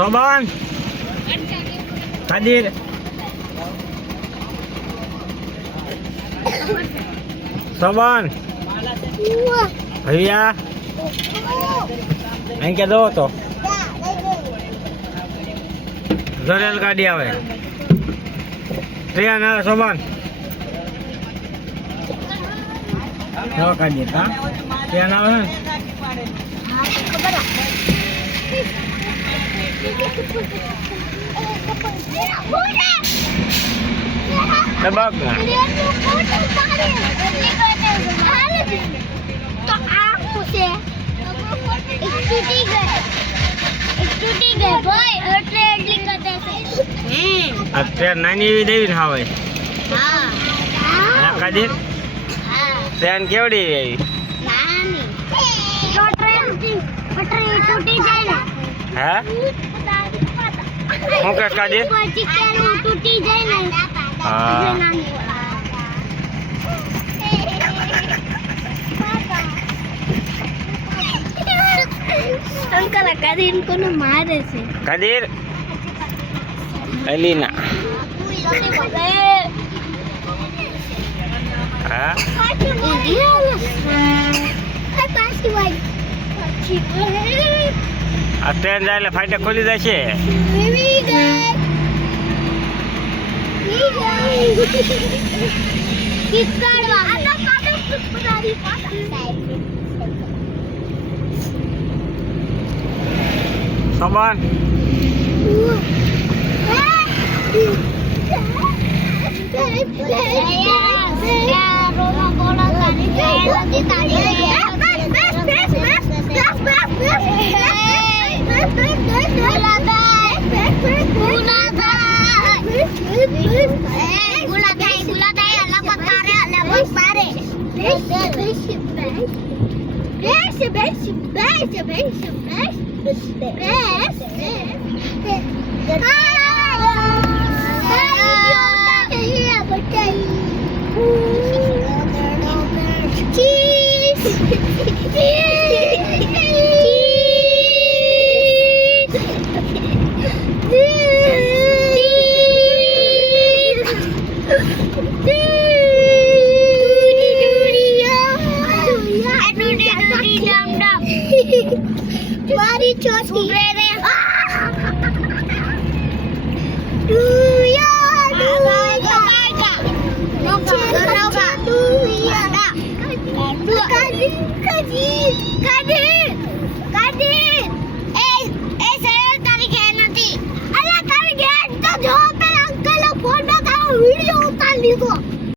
Soban, Kadir, Soban, ભૈયા અહીં કે દો તો રેલ ગાડી આવે ટ્રેન આવે સોબાન કાઢીએ હા ટ્રેન આવે ને દબાવ ટ્રેન નાની એવી દેવી ને હવે હા કાદીર ટ્રેન કેવડી એવી હે શું કે કાદીર હા અંકલ કાદીર કોને મારે છે કાદીર એલિના હા આ ટ્રેન જાય એટલે ફાટક ખોલી જાય છે Soban. Mari choski. Video utar lido.